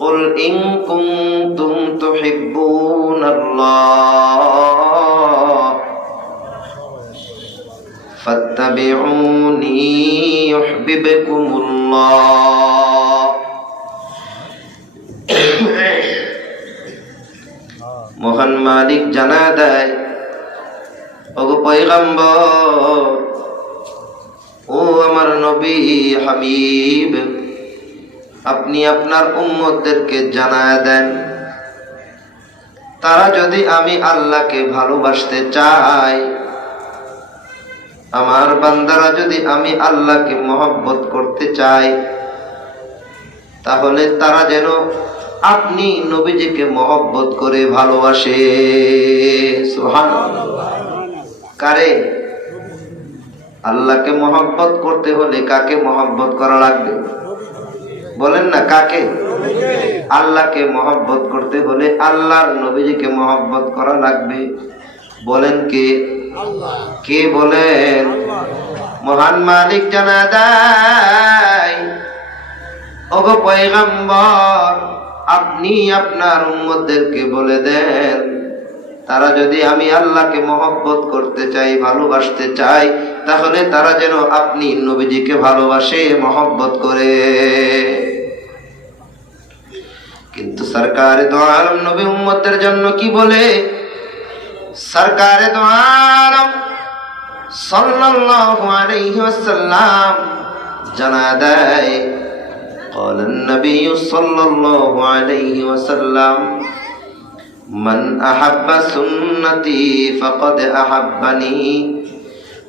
কুল in কুনতুম তুহিব্বুনাল্লাহ ফাত্তাবিউনি ইউহিব্বুকুমুল্লাহ। মহান মালিক জানা দেয়, ওগো পয়গম্বর, ও আমার নবী হাবিব, আপনি আপনার উম্মতদেরকে জানায় দেন, তারা যদি আমি আল্লাহকে ভালোবাসতে চাই, আমার বান্দারা যদি আমি আল্লাহকে মহব্বত করতে চাই, তাহলে তারা যেন আপনি নবীজিকে মহব্বত করে ভালোবাসে। সুবহানাল্লাহ। কারে? আল্লাহকে মহব্বত করতে হলে কাকে মহব্বত করা লাগবে? বলেন না, কাকে? আল্লাহকে মহব্বত করতে হলে আল্লাহর নবীজিকে মহব্বত করা লাগবে। বলেন কে? কে বলেন? মহান মালিক জানা দেয়, ওগো পয়গম্বর, আপনি আপনার উম্মতদেরকে বলে দেন, তারা যদি আমি আল্লাহকে মহব্বত করতে চাই, ভালোবাসতে চাই, তাহলে তারা যেন আপনি নবীজিকে ভালোবাসে, মহব্বত করে। কিন্তু সরকারে দো আলম নবী উম্মতের জন্য কি বলে? সরকারে দো আলম সাল্লাল্লাহু আলাইহি ওয়াসাল্লাম জানা দেয়, قال النبي صلى الله عليه وسلم من أحب سنتي فقد أحبني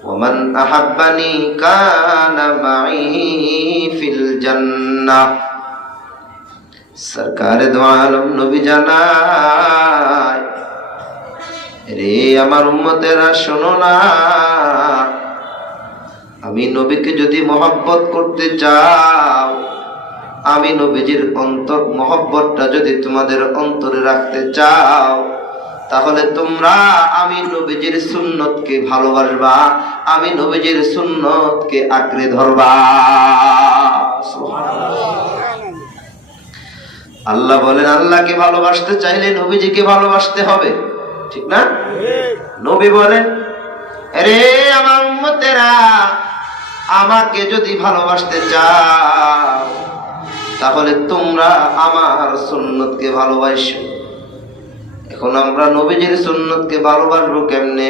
ومن أحبني كان معي في الجنة। সরকারে দো আলম নবী জানায়, রে আমার উম্মতেরা শোনো না, আমি নবীকে যদি মহব্বত করতে চাও, আমি নবীজির অন্তর মহব্বতটা যদি তোমাদের অন্তরে রাখতে চাও, তাহলে তোমরা আমি নবীজির সুন্নতকে ভালোবাসবা, আমি নবীজির সুন্নতকে আঁকড়ে ধরবা। আল্লাহ বলেন, আল্লাহকে ভালোবাসতে চাইলে নবীজিকে ভালোবাসতে হবে, ঠিক না? নবী বলেন, আরে আমার উম্মতেরা, আমাকে যদি ভালোবাসতে চাও, তাহলে তোমরা আমার সুন্নতকে ভালোবাসো। এখন আমরা নবীজির সুন্নতকে ভালোবাসবো কেমনে?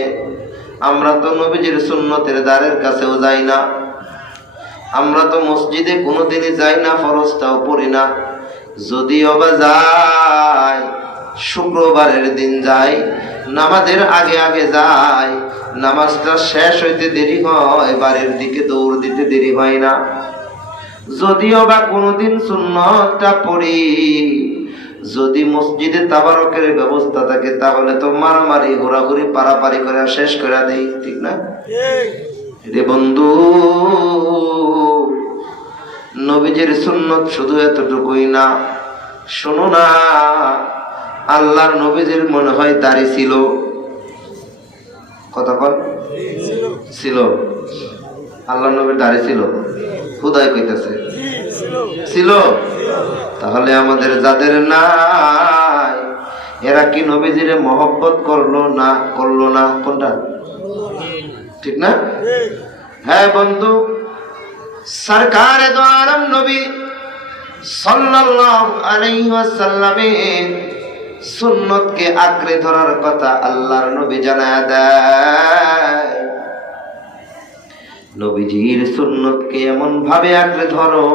আমরা তো নবীজির সুন্নতের দ্বারের কাছেও যাই না, আমরা তো মসজিদে কোনোদিনই যাই না, ফরজটাও পড়ি না, যদিও বা যাই শুক্রবারের দিন যাই, নামাজের আগে আগে যাই, নামাজটা শেষ হইতে দেরি হয়, বাড়ির দিকে দৌড় দিতে দেরি হয় না। যদিও বা কোনোদিন সুন্নতটা পড়ি, যদি মসজিদে তাবারকের ব্যবস্থা থাকে, তাহলে তো মারামারি ঘোরাঘুরি পারাপারি করে শেষ করে দেই, ঠিক না? রে বন্ধু, নবীজির সুন্নত শুধু এতটুকুই না, শোনো না, আল্লাহর নবীজির মনে হয় দাড়ি ছিল, কতক্ষণ ছিল? আল্লাহর নবীর দাড়ি ছিল? খুদাই কইতেছে ছিল। তাহলে আমাদের যাদের নাই, এরা কি নবীজিরে মহব্বত করলো না? করলো না? কোনটা ঠিক না? হ্যাঁ বন্ধু, সরকারে দো আলম নবী সাল্লাল্লাহু আলাইহি ওয়াসাল্লামের সুন্নতকে আঁকড়ে ধরার কথা আল্লাহর নবী জানায় দেয়। নবীজির সুন্নতকে এমন ভাবে আঁকড়ে ধরো,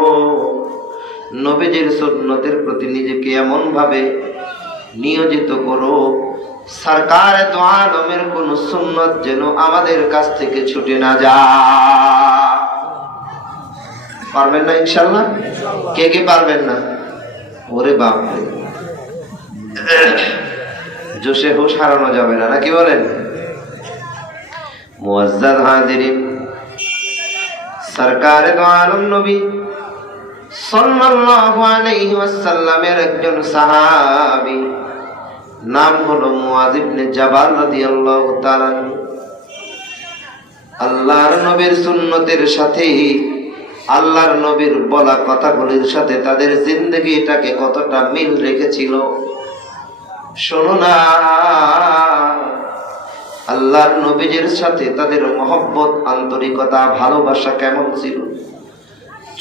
নবীজির সুন্নতের প্রতি নিজেকে এমন ভাবে নিয়োজিত করো, সরকারে দো আলমের কোন সুন্নত যেন আমাদের কাছ থেকে ছুটে না যায়। পারবেন না ইনশাআল্লাহ? কে কে পারবেন না? ওরে বাপ রে, জোশে হুশ হারানো যাবে না, নাকি বলেন? মুআজ্জাজ হাজিরিন, সরকারে দো আলম নবী সাল্লাল্লাহু আলাইহি ওয়াসাল্লামের একজন সাহাবী, নাম হলো মুআয ইবনে জাবাল রাদিয়াল্লাহু তাআলা। আল্লাহর নবীর সুন্নতের সাথে আল্লাহর নবীর বলা কথাগুলির সাথে তাদের জিন্দগিটাকে কতটা মিল রেখেছিল। শোনো না, আল্লাহর নবীর সাথে তাদের মহব্বত, আন্তরিকতা, ভালোবাসা কেমন ছিল।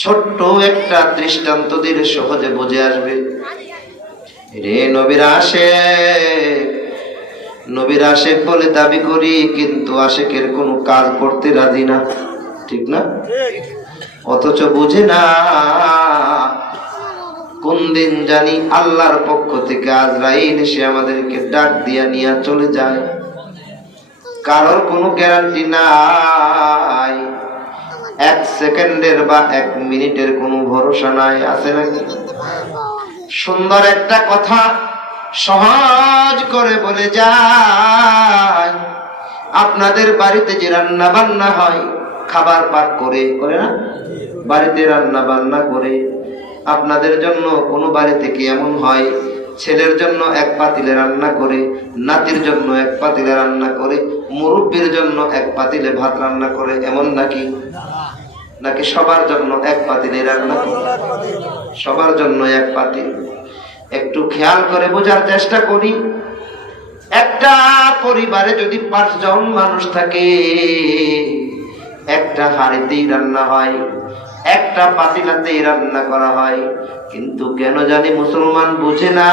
ছোট্ট একটা দৃষ্টান্ত দিলে সহজে বুঝে আসবে। রে নবীর আশেক, নবীর আশেক বলে দাবি করি, কিন্তু আশেকের কোনো কাজ করতে রাজি না, ঠিক না? অথচ বুঝে না কোন দিন জানি আল্লাহর পক্ষ থেকে আজরাইল এসে আমাদেরকে ডাক দিয়া নিয়ে চলে যায়। কারোর কোনো গ্যারান্টি নাই, 1 সেকেন্ডের বা 1 মিনিটের কোনো ভরসা নাই, আছে নাকি? সুন্দর একটা কথা সহজ করে বলে যায়, আপনাদের বাড়িতে যে রান্না বান্না হয়, খাবার পাক করে না, বাড়িতে রান্না বান্না করে আপনাদের জন্য কোনো বাড়িতে কি এমন হয় ছেলের জন্য 1 পাতিলে রান্না করে, নাতির জন্য 1 পাতিলে রান্না করে, মুরব্বির জন্য 1 পাতিলে ভাত রান্না করে, এমন নাকি? নাকি সবার জন্য 1 পাতিলে রান্না করে? সবার জন্য 1 পাতিল। একটু খেয়াল করে বোঝার চেষ্টা করি, একটা পরিবারে যদি 5 জন মানুষ থাকে, একটা হাঁড়িতেই রান্না হয়, একটা পাতিলাতেই রান্না করা হয়। কিন্তু কেন জানি মুসলমান বুঝে না,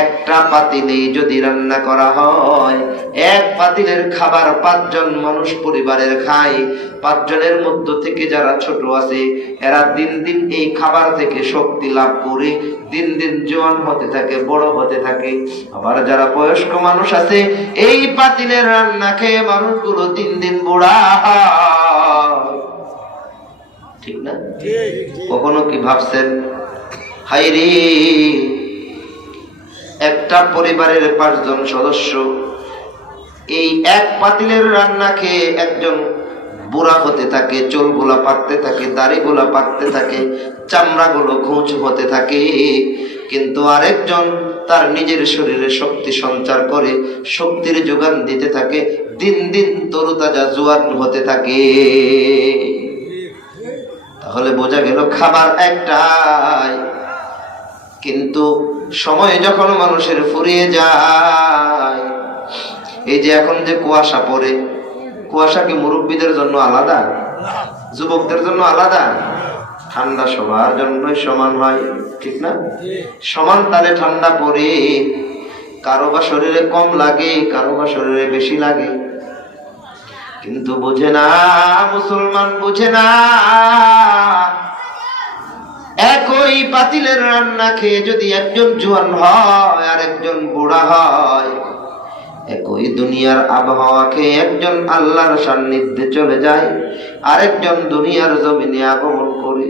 একটা পাতিলেই যদি রান্না করা হয়, 1 পাতিলের খাবার 5 জন মানুষ পরিবারের খায়। 5 জনের মধ্য থেকে যারা ছোট আছে, এরা দিন দিন এই খাবার থেকে শক্তি লাভ করে দিন দিন জোয়ান হতে থাকে, বড় হতে থাকে। আবার যারা বয়স্ক মানুষ আছে, এই পাতিলের রান্না খেয়ে মানুষগুলো দিন দিন বুড়া হয়, ঠিক না? কখনো কি ভাবছেন, হায়রে একটা পরিবারের 5 জন সদস্য এই 1 পাতিলের রান্না খেয়ে একজন বুড়া হতে থাকে, চুলগুলা পাকতে থাকে, দাড়িগুলা পাকতে থাকে, চামড়াগুলো ঘুঁচ হতে থাকে, কিন্তু আরেকজন তার নিজের শরীরে শক্তি সঞ্চার করে শক্তির যোগান দিতে থাকে, দিন দিন তরুতাজা জোয়ান হতে থাকে। তাহলে বোঝা গেল খাবার একটাই, কিন্তু সময় যখন মানুষের ফুরিয়ে যায়, এই যে এখন যে কুয়াশা পড়ে, কুয়াশা কি মুরব্বীদের জন্য আলাদা, যুবকদের জন্য আলাদা? ঠান্ডা সবার জন্যই সমান হয়, ঠিক না? সমান তালে ঠান্ডা পড়ে, কারো বা শরীরে কম লাগে, কারো বা শরীরে বেশি লাগে। কিন্তু বুঝে না মুসলমান, বুঝে না একই পাতিলের রান্না খেয়ে যদি একজন জোয়ান হয় আর একজন বুড়া হয়, একই দুনিয়ার আবহাওয়া খেয়ে একজন আল্লাহর সান্নিধ্যে চলে যায়, আরেকজন দুনিয়ার জমিনে আগমন করে।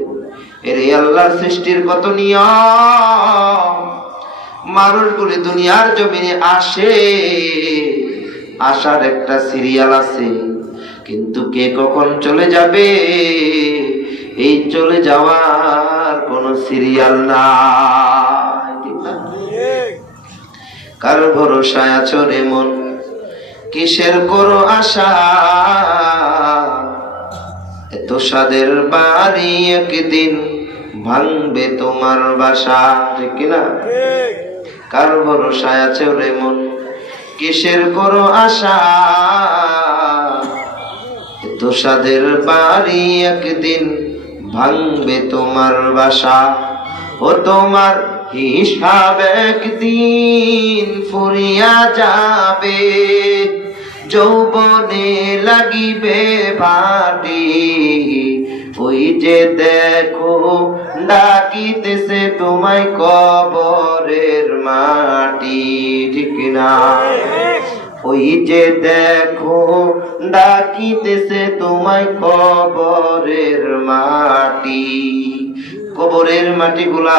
এর আল্লাহর সৃষ্টির কত নিয়ম। মানুষগুলি দুনিয়ার জমিনে আসে, আসার একটা সিরিয়াল আছে, কিন্তু কে কখন চলে যাবে এই চলে যাওয়ার কোন সিরিয়াল নাই। কার ভরসায় আছো রে মন, কিসের করো আশা, এত সাদের বাড়ি একদিন ভাঙবে তোমার বাসা, ঠিক কিনা? কার ভরসায় আছো রে মন, কিসের করো আশা, এত সাদের বাড়ি একদিন ভাঙবে তোমার বাসা। ও তোমার হিসাব একদিন ফুরিয়া যাবে, যৌবনে লাগিবে ভাটি, ওই যে দেখো ডাকিতেছে তোমায় কবরের মাটি, ঠিক না? ওই যে দেখো ডাকিতেছে তোমায় কবরের মাটি। কবরের মাটিগুলা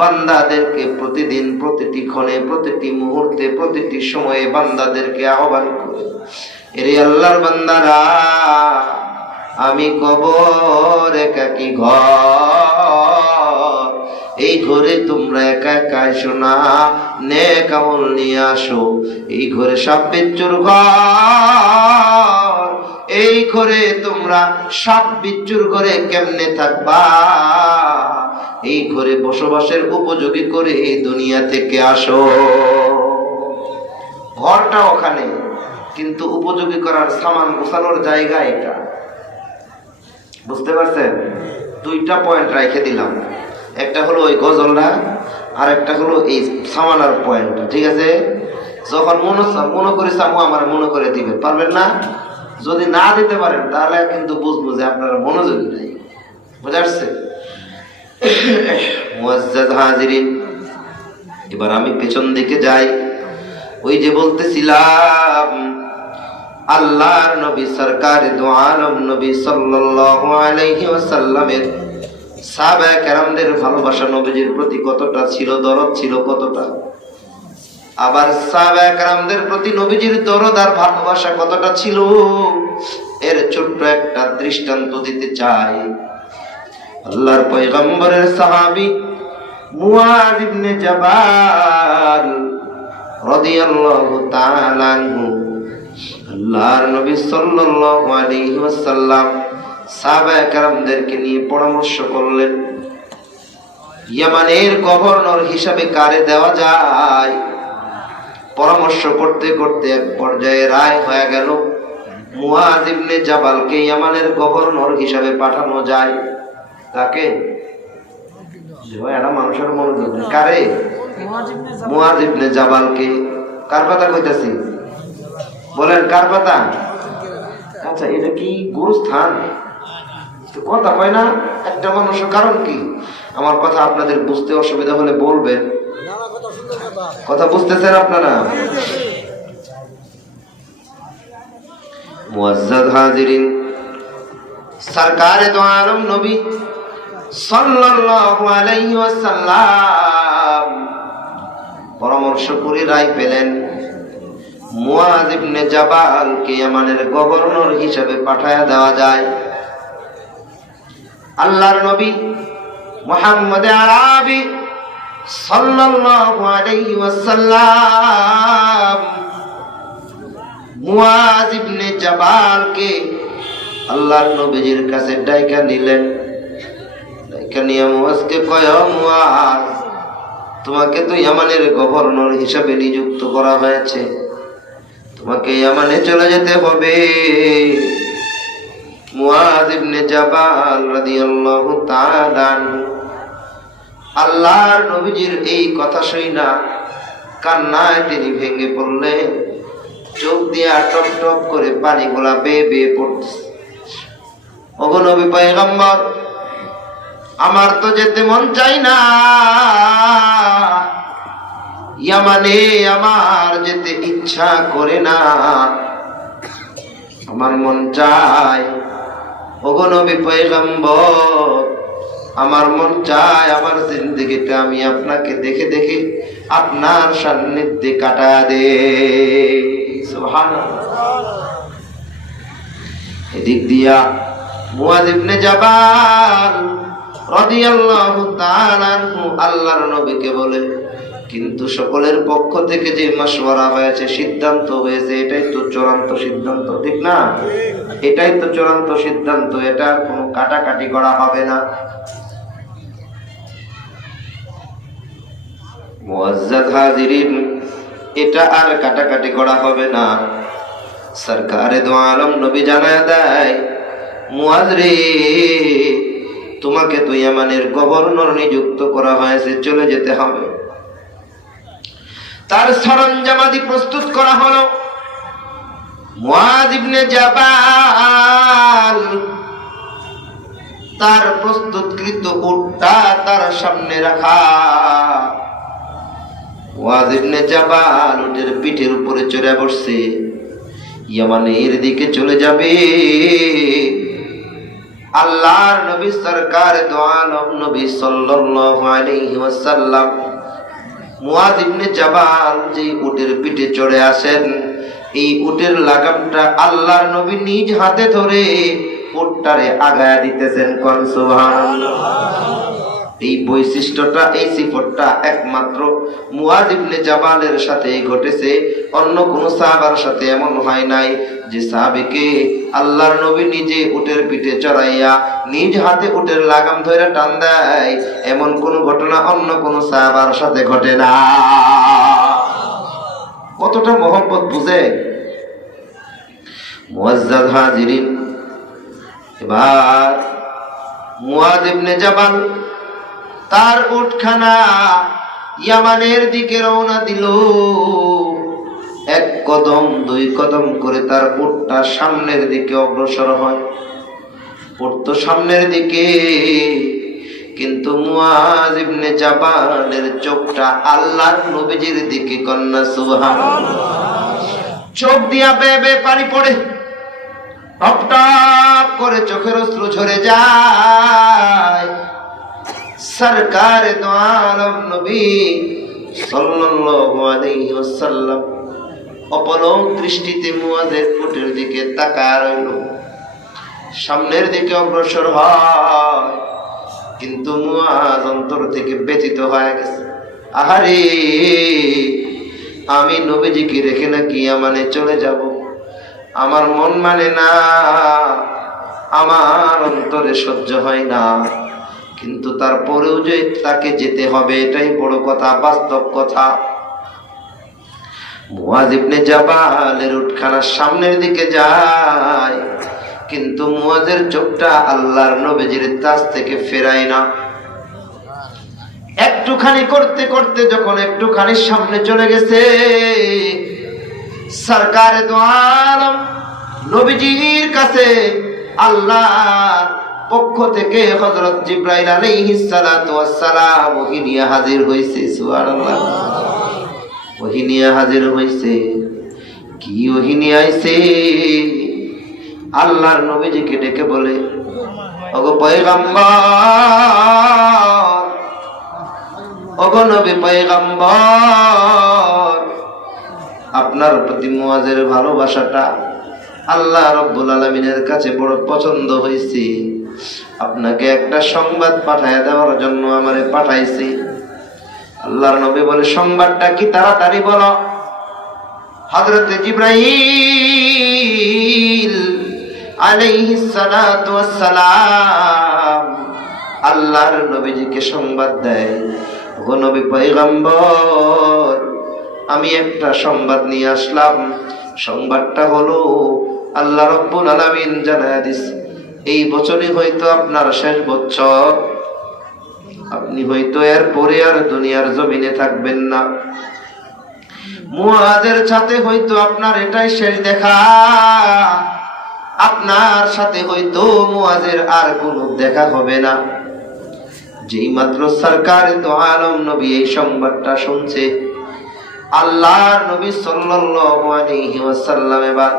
বান্দাদেরকে প্রতিদিন, প্রতিটি ক্ষণে, প্রতিটি মুহূর্তে, প্রতিটি সময়ে বান্দাদেরকে আহ্বান করে, এরে আল্লাহর বান্দারা, আমি কবর একাকী ঘর, এই ঘরে তোমরা একা একা এসো না, নেক আমল নিয়ে আসো। এই ঘরে সাপ বিচ্ছুর ঘর, এই ঘরে তোমরা সাপ বিচ্ছুর ঘরে কেমনে থাকবা? এই ঘরে বসবাসের উপযোগী করে দুনিয়া থেকে আসো। ঘরটা ওখানে, কিন্তু উপযোগী করার সামান গোছানোর জায়গা এটা। বুঝতে পারছেন? দুইটা পয়েন্ট রেখে দিলাম, একটা হলো ওই গজলটা, আর একটা হলো এই সামানার পয়েন্ট। ঠিক আছে? যখন মনে করে সামু আমার মনে করে দিবেন, পারবেন না? যদি না দিতে পারেন তাহলে কিন্তু বুঝবো যে আপনারা মনোযোগী নাই। বুঝা আসছে? মুআজ্জাজ হাজিরিন, এবার আমি পেছন দিকে যাই। ওই যে বলতেছিলাম আল্লাহর নবী সরকারে দু আলম নবী সাল্লাল্লাহু আলাইহি ওয়াসাল্লামের সাহাবায়ে কেরামদের ভালোবাসা নবীজির প্রতি কতটা ছিল, দরদ ছিল কতটা। আবার সাহাবায়ে কেরামদের প্রতি নবীজির দরদ আর ভালোবাসা কতটা ছিল, এর ছোট্ট একটা দৃষ্টান্ত দিতে চাই। আল্লাহর পয়গম্বরের সাহাবী মুআয ইবনে জাবাল রাদিয়াল্লাহু তাআলা আনহু, আল্লাহর নবী সাল্লাল্লাহু আলাইহি ওয়াসাল্লাম সাহাবায়ে কেরামদেরকে নিয়ে পরামর্শ করলেন, ইয়ামানের গভর্নর হিসাবে কারে দেওয়া যায়। পরামর্শ করতে করতে এক পর্যায়ে রায় হয়ে গেল মুআয ইবনে জাবালকে ইয়ামানের গভর্নর হিসাবে পাঠানো যায়। কাকে? মানুষের মনোযোগ কারে? মুআয ইবনে জাবালকে। কার কথা কইতাছি? বলেন কার কথা? আচ্ছা, এটা কি গুরুস্থান? কথা কয় না একটা মানুষের, কারণ কি? আমার কথা আপনাদের বুঝতে অসুবিধা হলে বলবেন। কথা বুঝতেছেন আপনারা? মুআজ্জাজ হাজিরিন, সরকারে দো আলম নবী সাল্লাল্লাহু আলাইহি ওয়াসাল্লাম পরামর্শ করে রায় পেলেন মুআয ইবনে জাবালকে ইয়ামানের গভর্নর হিসেবে পাঠায়া দেওয়া যায়। আল্লাহর নবী মুহাম্মদ আরবি সাল্লাল্লাহু আলাইহি ওয়াসাল্লাম মুআয ইবনে জাবালকে আল্লাহর নবীজির কাছে ডাইকা নিলেন। ডাইকা নিয়ে মুআযকে কয়, মুআয, তোমাকে তো ইয়ামানের গভর্নর হিসেবে নিযুক্ত করা হয়েছে, তোমাকে ইয়ামানে চলে যেতে হবে। মুআয ইবনে জাবাল রাদিয়াল্লাহু তাআলা আল্লাহর নবীজির এই কথা শুনা কান্নায় তিনি ভেঙে পড়লেন। চোখ দিয়ে টপ টপ করে পানিগুলা বেয়ে বেয়ে পড়ছে। ওগো নবী পয়গম্বর, আমার তো যেতে মন চাই না ইয়ামানে, আমার যেতে ইচ্ছা করে না, আমার মন চায়। ওগো নবী পয়গম্বর, আমার মন চায় আমার জিন্দেগিটা আমি আপনাকে দেখে দেখে আপনার সান্নিধ্যে কাটা দে। সুবহানাল্লাহ। এদিক দিয়া মুআয ইবনে জাবাল রাদিয়াল্লাহু তাআলা আনহু আল্লাহর নবীকে বলে, কিন্তু সকলের পক্ষ থেকে যে মাশওয়ারা হয়েছে, সিদ্ধান্ত হয়েছে, এটাই তো চূড়ান্ত সিদ্ধান্ত, ঠিক না? এটাই তো চূড়ান্ত সিদ্ধান্ত, এটা কোনো কাটাকাটি করা হবে না। মুআজ্জাজ হাজিরিন, এটা আর কাটাকাটি করা হবে না। সরকারে দো আলম নবী জানায় দেয়, মুআয রে, তোমাকে তো ইয়ামানের গভর্নর নিযুক্ত করা হয়েছে, চলে যেতে হবে। তার সরঞ্জামাদি প্রস্তুত করা হলো। মুআয ইবনে জাবাল তার প্রস্তুতকৃত উটটা তার সামনে রাখা। মুআয ইবনে জাবাল উটের পিঠের উপরে চড়ে বসছে, ইয়ামানের দিকে চলে যাবে। আল্লাহর নবী সরকার দো আলম নবী সাল্লাল্লাহু আলাইহি ওয়াসাল্লাম মুআয ইবনে জাবাল যে উটের পিঠে চড়ে আসেন, এই উটের লাগামটা আল্লাহর নবী নিজ হাতে ধরে উটটারে আগায়া দিতেছেন। কোন সুবহানাল্লাহ। এই বৈশিষ্ট্যটা, এই সিফতটা একমাত্র মুআয ইবনে জাবালের সাথে ঘটেছে, অন্য কোন সাহাবার সাথে এমন হয় নাই যে সাহাবীকে আল্লাহর নবী নিজে উটের পিঠে চড়াইয়া নিজ হাতে উটের লাগাম ধরে টান দেয়, এমন কোন ঘটনা অন্য কোন সাহাবার সাথে ঘটে না। কতটা মহব্বত বুঝে। মুআজ্জাজ হাজিরিন, এবার মুআয ইবনে জাবাল তার উটখানা ইয়ামানের দিকে রওনা দিল। এক কদম দুই কদম করে তার উটটা সামনের দিকে অগ্রসর হয়। উট তো সামনের দিকে, কিন্তু মুআয ইবনে জাবালের চোখটা আল্লাহর নবীজির দিকে। কন্যা সুবহানাল্লাহ। চোখ দিয়া বেয়ে বেয়ে পানি পড়ে, টপ টপ করে চোখের অশ্রু ঝরে যায়। সরকার দো আলম নবী সাল্লাল্লাহু আলাইহি ওয়াসাল্লাম অপলক দৃষ্টিতে মুআযের উটের দিকে তাকায় রইল। সামনের দিকে অগ্রসর হয়, কিন্তু মুআয অন্তর থেকে ব্যথিত হয়ে গেছে। আহারে, আমি নবীজিকে রেখে নাকি ইয়ামানে চলে যাব? আমার মন মানে না, আমার অন্তরে সহ্য হয় না, কিন্তু তারপরেও যে তাকে যেতে হবে এটাই বড় কথা, বাস্তব কথা। মুআয ইবনে জাবালের উটখানা সামনের দিকে যায়, কিন্তু মুআযের চোখটা আল্লাহর নবীজির কাছ থেকে ফেরায় না। একটুখানি করতে করতে যখন একটুখানি সামনে চলে গেছে, সরকার দো আলম নবীজির কাছে আল্লাহর পক্ষ থেকে হযরত জিবরাইল আলাইহিস সালাতু ওয়াস সালাম ওহী নিয়ে হাজির হইছে। সুবহানাল্লাহ। ওহী নিয়ে হাজির হইছে। কি ওহী নিয়ে আইছে? আল্লাহর নবীজিকে ডেকে বলে, ওগো পয়গম্বর, ওগো নবী পয়গম্বর, আপনার প্রতি মুআযের ভালোবাসাটা আল্লাহ রাব্বুল আলামিনের কাছে বড় পছন্দ হয়েছে। আপনাকে একটা সংবাদ পাঠায় দেওয়ার জন্য আমারে পাঠাইছে। আল্লাহর নবী বলে, সংবাদটা কি? তাড়াতাড়ি বলো। হযরত জিবরাইল আলাইহিস সালাতু ওয়াস সালাম আল্লাহর নবীজিকে সংবাদ দেয়, ওগো নবী পয়গম্বর, আমি একটা সংবাদ নিয়ে আসলাম। সংবাদটা হলো আল্লাহ রাব্বুল আলামিন জানায় দিয়েছে, এই বছরই হয়তো আপনার শেষ বছর, আপনি হয়তো এর পরে আর দুনিয়ার জমিনে থাকবেন না। মুআযের সাথে হয়তো আপনার এটাই শেষ দেখা, আপনার সাথে হয়তো মুআযের আর কোনো দেখা হবে না। যেই মাত্র সরকার দো আলম নবী এই সংবাদটা শুনছে, আল্লাহর নবী সাল্লাল্লাহু আলাইহি ওয়াসাল্লাম এবার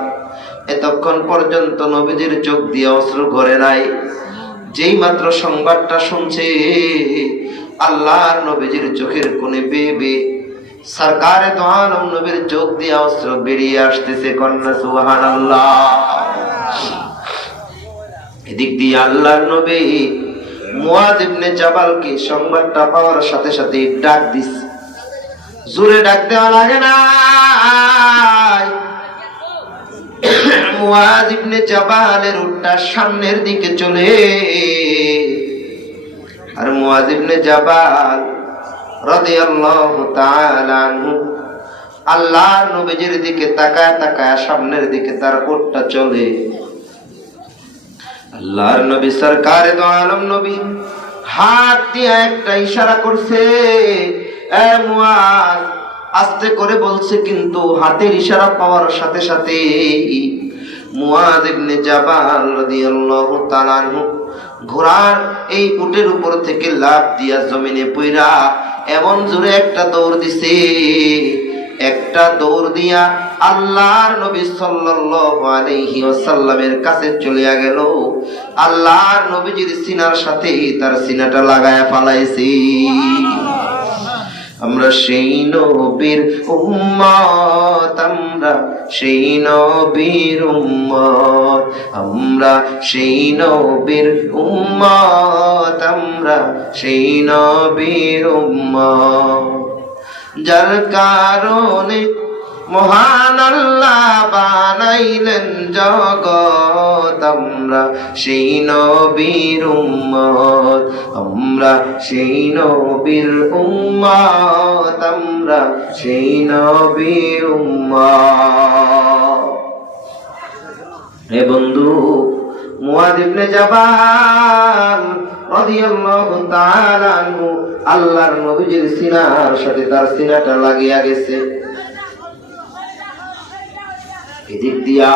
এতক্ষণ পর্যন্ত নবীজির চোখ দিয়ে অশ্রু ঝরে নাই। যেই মাত্র সংবাদটা শুনছে, আল্লাহর নবীজির চোখের কোণে বেয়ে বেয়ে সরকারে দো আলম নবীর চোখ দিয়ে অশ্রু বেরিয়ে আসতেছে। কন্যা সুবহানাল্লাহ। এদিক দিয়ে আল্লাহর নবী মুআয ইবনে জাবালকে সংবাদটা পাওয়ার সাথে সাথে ডাক দিছে। জোরে ডাক দেওয়া লাগে না। মুআয ইবনে জাবালের উটটা সামনের দিকে চলে, আর মুআয ইবনে জাবাল রাদিয়াল্লাহু তাআলা আনহু আল্লাহর নবীজির দিকে তাকায় তাকায় সামনের দিকে তার উটটা চলে। আল্লাহর নবী সরকারে দো আলম নবী হাত দিয়ে একটা ইশারা করছে, এ মুআয, আস্তে করে বলছে, কিন্তু হাতের ইশারা পাওয়ার সাথে সাথে মুআয ইবনে জাবাল রাদিয়াল্লাহু তাআলা আনহু ঘোড়ার এই উটের উপর থেকে লাফ দিয়া জমিনে পইরা এমন জোরে একটা দৌড় দিছে, একটা দৌড় দিয়া আল্লাহর নবী সাল্লাল্লাহু আলাইহি ওয়াসাল্লামের কাছে চলে গেল। আল্লাহর নবীজির সিনার সাথে তার সিনাটা লাগায়া ফালাইছে। আমরা সেই নবীর উম্মত, আমরা সেই নবীর উম্মত, আমরা সেই নবীর উম্মত, আমরা সেই নবীর উম্মত। যার কারণে মহান আল্লাহ বানাইলেন জগৎ, আমরা সেই নবীর উম্মত, আমরা সেই নবীর উম্মত, আমরা সেই নবীর উম্মত। হে বন্ধু, মুআয ইবনে জাবাল রাদিয়াল্লাহু তাআলা আনহু আল্লাহর নবীজির সিনার সাথে তার সিনাটা লাগিয়া গেছে। এদিক দিয়া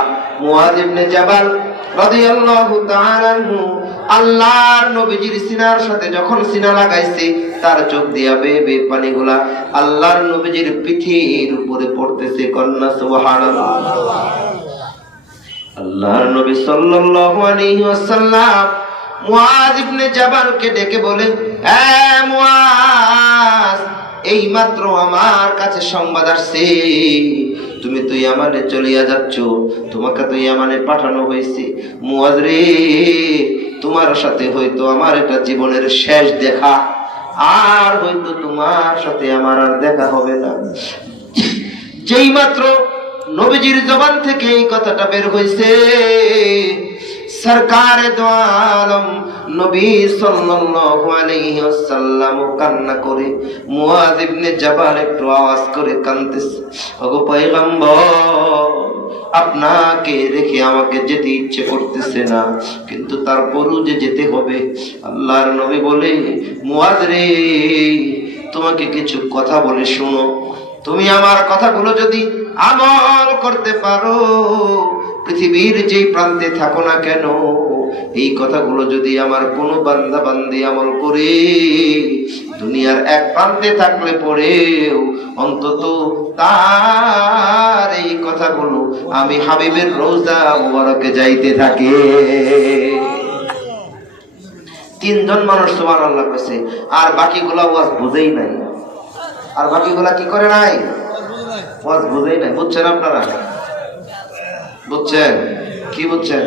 মুআয ইবনে জাবাল রাদিয়াল্লাহু তাআলা আনহু আল্লাহর নবীজির সিনার সাথে যখন সিনা লাগাইছে, তার চোখ দিয়া বেয়ে বেয়ে পানিগুলা আল্লাহর নবীজির পিঠের উপরে পড়তেছে। কন্যা সুবহানাল্লাহ। আল্লাহর নবী সাল্লাল্লাহু আলাইহি ওয়াসাল্লাম মুআয ইবনে জাবালকে ডেকে বলে, এ মুআয, এই মাত্র আমার কাছে সংবাদ আসছে, তুমি তো ইয়ামানে চলিয়া যাচ্ছ, তোমাকে তো ইয়ামানে পাঠানো হয়েছে। মুআয রে, তোমার সাথে হয়তো আমার এটা জীবনের শেষ দেখা, আর হয়তো তোমার সাথে আমার আর দেখা হবে না। যেই মাত্র নবীজির জবান থেকে এই কথাটা বের হয়েছে, সরকারে দো আলম নবী সাল্লাল্লাহু আলাইহি ওয়াসাল্লাম কান্না করে, মুআয ইবনে জাবাল একটু আওয়াজ করে কাঁদতেছে, ওগো পয়গম্বর, আপনাকে রেখে আমাকে যেতে ইচ্ছে করতেছে না, কিন্তু তারপরও যে যেতে হবে। আল্লাহর নবী বলে, মুআয রে, তোমাকে কিছু কথা বলে শুনো, তুমি আমার কথাগুলো যদি আমল করতে পারো, পৃথিবীর যেই প্রান্তে থাকো না কেন, এই কথাগুলো যদি আমার কোনো বান্দা বান্দি আমল করে, দুনিয়ার এক প্রান্তে থাকলে পরেও অন্তত তার এই কথাগুলো আমি হাবিবের রওজা মুবারকে যাইতে থাকে। তিনজন মানুষ সুবহানাল্লাহ কইছে, আর বাকিগুলা ওয়াজ বুঝেই নাই। আর বাকিগুলা কি করে নাই? ওয়াজ বুঝেই নাই। বুঝছেন আপনারা? বুঝছেন? কি বুঝছেন?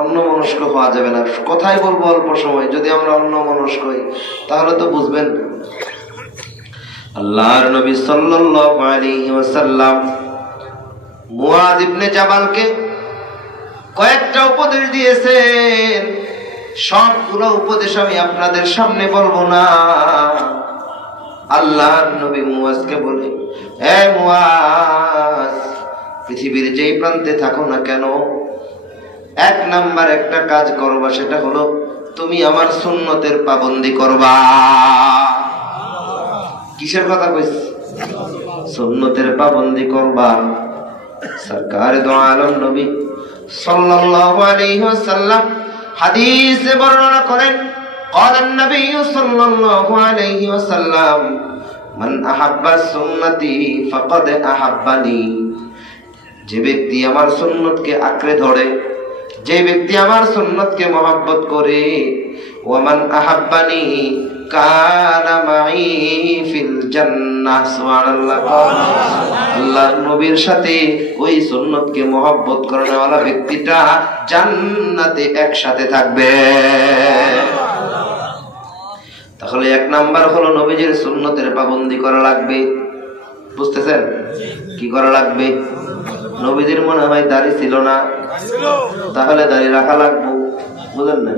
অন্য মনস্ক হওয়া যাবে না। কথাই বলবো অল্প সময়, যদি আমরা অন্য মনস্ক হই তাহলে তো বুঝবেন না। আল্লাহর নবী সাল্লাল্লাহু আলাইহি ওয়াসাল্লাম মুআয ইবনে জাবালকে কয়েকটা উপদেশ দিয়েছেন। সবগুলো উপদেশ আমি আপনাদের সামনে বলবো না। আল্লাহর নবী মুআযকে বলে, হে মুআয, পৃথিবীর যেই প্রান্তে থাকো না কেন, এক নাম্বার একটা কাজ করবা, সেটা হলো তুমি আমার সুন্নতের পাবন্দি করবা। কিসের কথা কইছি? সুন্নতের পাবন্দি করবা। সরকার দো আলম নবী সাল্লাল্লাহু আলাইহি ওয়াসাল্লাম হাদিসে বর্ণনা করেন, قال النبي صلى الله عليه وسلم من احب سنتي فقد احبني। যে ব্যক্তি আমার সুন্নতকে আঁকড়ে ধরে, যে ব্যক্তি আমার সুন্নতকে মহব্বত করে, ওয়ামান আহাব্বানি কানা মাই ফিল জান্নাহ। সুবহানাল্লাহ। আল্লাহর নবীর সাথে ওই সুন্নতকে মহব্বত করানোওয়ালা ব্যক্তিটা জান্নাতে একসাথে থাকবে। তাহলে এক নাম্বার হলো নবীজির সুন্নতের পাবন্দি করা লাগবে। বুঝতেছেন? কি করা লাগবে? নবীজির মনে হয় দাড়ি ছিল না, তাহলে দাড়ি রাখা লাগবে। বুঝলেন না?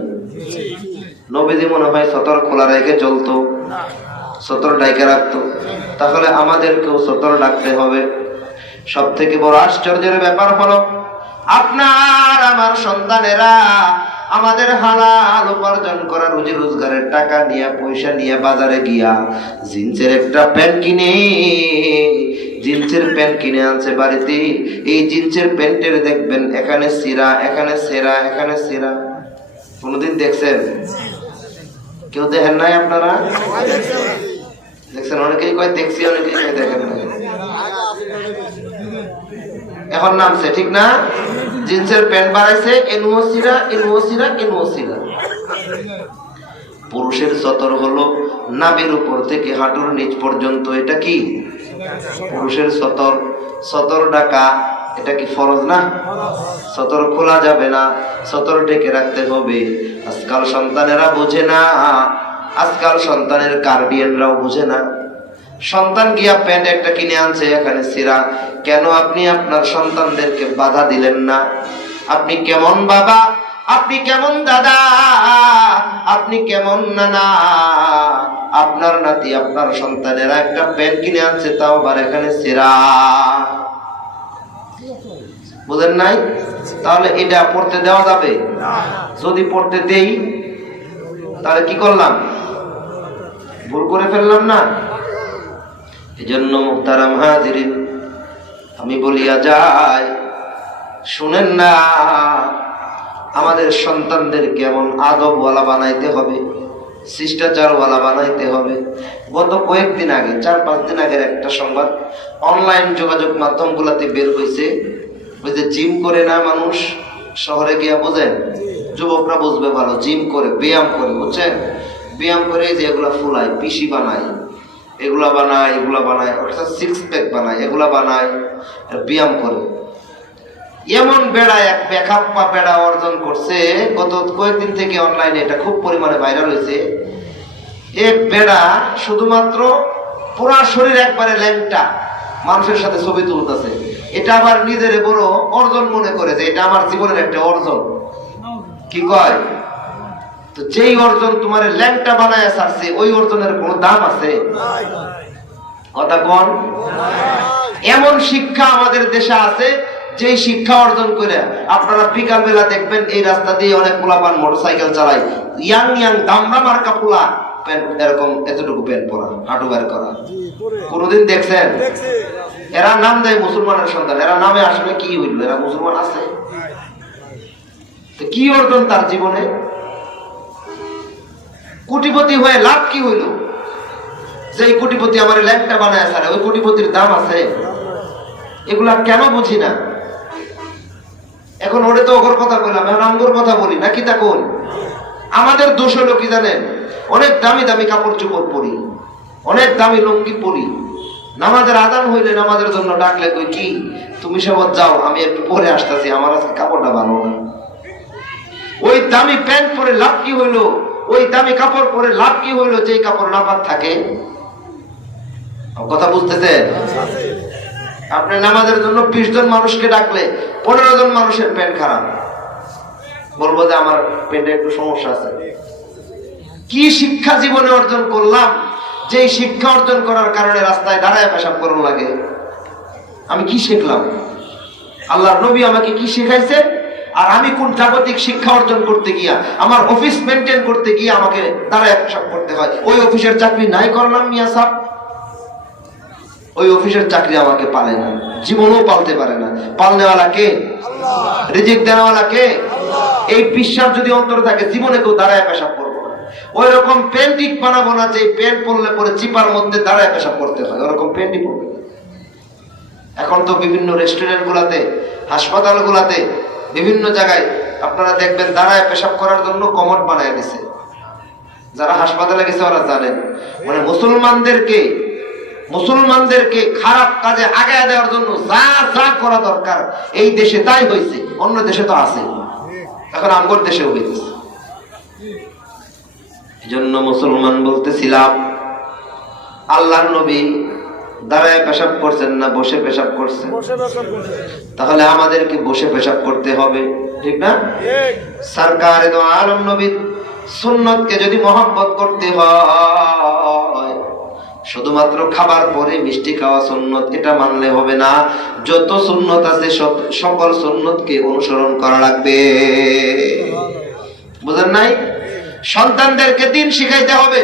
নবীজি মনে হয় সতর খোলা রেখে চলতো, সতর ডাইকে রাখতো, তাহলে আমাদেরকেও সতর ডাকতে হবে। সব থেকে বড় আশ্চর্যের ব্যাপার হলো, আপনার আমার সন্তানেরা আমাদের হালাল উপার্জন করা রুজি রোজগারের টাকা নিয়ে, পয়সা নিয়ে বাজারে গিয়া জিন্সের একটা প্যান্ট কিনে, জিন্সের প্যান্ট কিনে আনছে বাড়িতে। এই জিন্সের প্যান্টের দেখবেন এখানে সিরা, এখানে সেরা, এখানে সেরা। কোনদিন দেখছেন? কেউ দেখেন নাই? আপনারা দেখছেন? অনেকেই কয় দেখছি, অনেকেই কয় দেখেন না। এখন নামছে, ঠিক না? জিন্সের প্যান্ট বাড়াইছে, এনুও সিরা, এনুও সিরা, এনুও সিরা। পুরুষের সতর হলো নাভির উপর থেকে হাঁটুর নিচ পর্যন্ত। এটা কি? পুরুষের সতর, সতর ডাকা এটা কি ফরজ না? সতর খোলা যাবে না, সতর ঢেকে রাখতে হবে। আজকাল সন্তানেরা বোঝে না, আজকাল সন্তানের গার্ডিয়ানরাও বোঝে না। সন্তান গিয়া প্যান্ট একটা কিনে আনছে, এখানে ছিঁড়া। কেন আপনি আপনার সন্তানদেরকে বাধা দিলেন না? আপনি কেমন বাবা, আপনি কেমন দাদা, আপনি কেমন নানা? আপনার নাতি আপনার সন্তানেরা একটা প্যান্ট কিনে আনছে, তাও আবার এখানে ছিঁড়া। বুঝেন নাই? তাহলে এটা পড়তে দেওয়া যাবে? যদি পড়তে দেই তাহলে কি করলাম? ভুল করে ফেললাম না? এজন্য মুহতারাম হাজিরিন, আমি বলিয়া যাই, শুনেন না, আমাদের সন্তানদেরকে এমন আদবওয়ালা বানাইতে হবে, শিষ্টাচারওয়ালা বানাইতে হবে। গত কয়েকদিন আগে, 4-5 দিন আগের একটা সংবাদ অনলাইন যোগাযোগ মাধ্যমগুলোতে বের হয়েছে। ওই যে জিম করে না মানুষ শহরে গিয়া, বোঝেন? যুবকরা বুঝবে ভালো, জিম করে, ব্যায়াম করে, বুঝছেন? ব্যায়াম করে যে এগুলা ফুলায়, পিসি বানায়, এগুলা বানায়, এগুলা বানায়, অর্থাৎ 6 প্যাক বানায়, এগুলা বানায়, ব্যায়াম করে। এমন বেড়া, এক বেখাপ্পা বেড়া অর্জন করছে গত কয়েকদিন থেকে অনলাইনে, এটা খুব পরিমাণে ভাইরাল হয়েছে। এক বেড়া শুধুমাত্র পুরা শরীর একবারে ল্যাংটা, মানুষের সাথে ছবি তুলতেছে। এটা আবার নিজের বড় অর্জন মনে করে যে এটা আমার জীবনের একটা অর্জন। কি কয়? তো যেই অর্জন তোমার ল্যাংটা বানায় ছাড়ছে, ওই অর্জনের কোনো দাম আছে? কথা কোন? এমন শিক্ষা আমাদের দেশে আছে, যে শিক্ষা অর্জন করে আপনারা বিকাল বেলা দেখবেন এই রাস্তা দিয়ে অনেক পোলাপান মোটরসাইকেল চালায়, ইয়াং ইয়াং দামরা মার্কা পোলা, প্যান্ট এরকম এতটুকু প্যান্ট পরা, হাঁটু বের করা। কোনদিন দেখছেন? এরা নাম দেয় মুসলমানের সন্তান, এরা নামে আসলে কি হইল? এরা মুসলমান আছে? কি অর্জন তার জীবনে? কোটিপতি হয়ে লাভ কি হইল? যে কোটিপতি আমার ল্যাংটা বানায় ছাড়ে, ওই কোটিপতির দাম আছে? এগুলা কেন বুঝি না? এখন ওরে তো ওর কথা বললাম, এখন আমগোর কথা বলি নাকি? তা কোন আমাদের দোষ হলো কি জানেন? অনেক দামি দামি কাপড় চোপড় পরি, অনেক দামি লুঙ্গি পরি, নামাজের আজান হইলে নামাজের জন্য ডাকলে কই কি তুমি সব যাও, আমি একটু পরে আসতেছি, আমার আজকে কাপড়টা ভালো না। ওই দামি প্যান্ট পরে লাভ কি হইলো? ওই দামি কাপড় পরে লাভ কি হইলো যে কাপড় নাপাক থাকে? কথা বুঝতেছেন? আপনি নামাজের জন্য 20 জন মানুষকে ডাকলে 15 জন মানুষের প্যান্ট খারাপ, বলবো যে আমার প্যান্টে একটু সমস্যা আছে। কি শিক্ষা জীবনে অর্জন করলাম, যে শিক্ষা অর্জন করার কারণে রাস্তায় দাঁড়ায় পেশাব করুন লাগে? আমি কি শিখলাম? আল্লাহর নবী আমাকে কি শিখাইছে? আর আমি কোন জাগতিক শিক্ষা অর্জন করতে গিয়া, আমার অফিস মেনটেন করতে গিয়ে আমাকে দাঁড়ায় পেশাব করতে হয়? ওই অফিসের চাকরি নাই করলাম মিয়া সাহেব, ওই অফিসের চাকরি আমাকে পালে না, জীবনও পালতে পারে না। পালনেওয়ালা কে? রিজিক দেওয়ালা কে? এই বিশ্বাস যদি অন্তরে থাকে, জীবনে কেউ দাঁড়ায় পেশাব করবো না। ওই রকম প্যান্টিক বানাবো না যে প্যান্ট পরলে পরে চিপার মধ্যে দাঁড়ায় পেশাব করতে হয়, ওরকম প্যান্টই পরবে। এখন তো বিভিন্ন রেস্টুরেন্ট গুলাতে, হাসপাতাল গুলাতে, বিভিন্ন জায়গায় আপনারা দেখবেন দাঁড়ায় পেশাব করার জন্য কমোড বানায় দিছে। যারা হাসপাতালে গেছে ওরা জানেন, মানে মুসলমানদেরকে খারাপ কাজে আগায় দেওয়ার জন্য যা যা করা দরকার এই দেশে তাই হয়েছে, অন্য দেশে তো আছে, এখন আমগর দেশেও হয়েছে। এই জন্য মুসলমান বলতেছিলাম, আল্লাহর নবী দাঁড়ায় পেশাব করছেন না বসে পেশাব করছেন? তাহলে আমাদেরকে বসে পেশাব করতে হবে, ঠিক না? সরকারে দো আলম নবী সুন্নতকে যদি মহব্বত করতে হয়, শুধুমাত্র খাবার পরে মিষ্টি খাওয়া সুন্নত এটা মানলে হবে না। যত সুন্নত আছে সকল সুন্নতকে অনুসরণ করা লাগবে। বুঝেন নাই? সন্তানদেরকে দিন শিখাইতে হবে,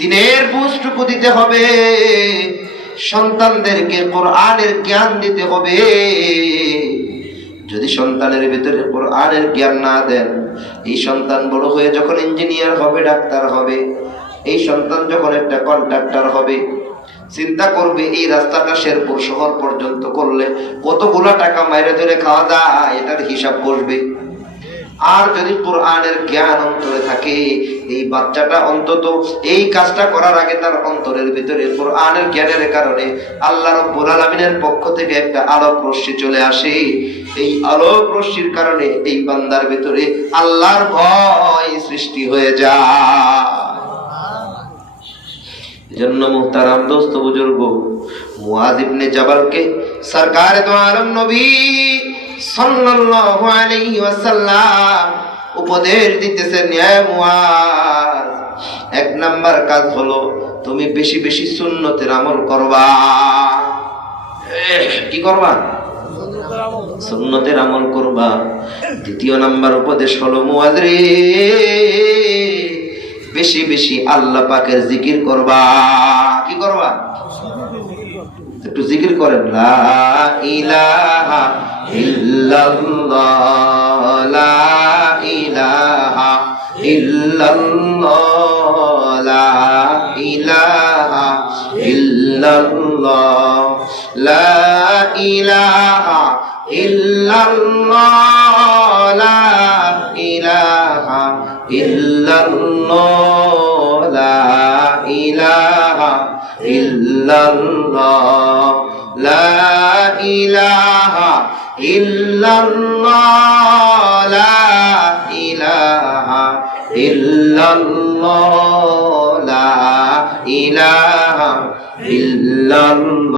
দিনের বুঝটুকু দিতে হবে, সন্তানদেরকে কোরআনের জ্ঞান দিতে হবে। যদি সন্তানের ভিতরে কোরআনের জ্ঞান না দেন, এই সন্তান বড় হয়ে যখন ইঞ্জিনিয়ার হবে, ডাক্তার হবে, এই সন্তান যখন একটা কন্ট্রাক্টর হবে, চিন্তা করবে এই রাস্তাটা শেরপুর শহর পর্যন্ত করলে কতগুলা টাকা মাইরে ধরে খাওয়া যায়, এটার হিসাব করবে। আর যদি কোরআনের জ্ঞান অন্তরে থাকে, এই বাচ্চাটা অন্তত এই কাজটা করার আগে তার অন্তরের ভিতরে কোরআনের জ্ঞানের কারণে আল্লাহ রাব্বুল আলামিনের পক্ষ থেকে একটা আলোক রশ্মি চলে আসে। এই আলোক রশ্মির কারণে এই বান্দার ভিতরে আল্লাহর ভয় সৃষ্টি হয়ে যায়। এজন্য মুহতারাম দোস্ত বুজুর্গ, মুআয ইবনে জাবালকে সরকারে দো আলম নবী সাল্লাল্লাহু আলাইহি ওয়াসাল্লাম উপদেশ দিতেছেন, হে মুআয, এক নাম্বার কাজ হলো তুমি বেশি বেশি সুন্নতের আমল করবা। কি করবা? সুন্নতের আমল করবা। দ্বিতীয় নাম্বার উপদেশ হলো, মুআয রে, বেশি বেশি আল্লাহ পাকের জিকির করবা। কি করবা? একটু জিকির করেন, লা ইলাহা ইল্লাল্লাহ, লা ইলাহা ইল্লাল্লাহ, লা ইলাহা ইল্লাল্লাহ, লা ইলাহা ইল্লাল্লাহ, লা ইলাহা ইল্লাল্লাহ, লা ইলাহা ইল্লাল্লাহ, লা ইলাহা ইল্লাল্লাহ, লা ইলাহা ইল্লাল্লাহ, লা ইলাহা ইল্লাল্লাহ।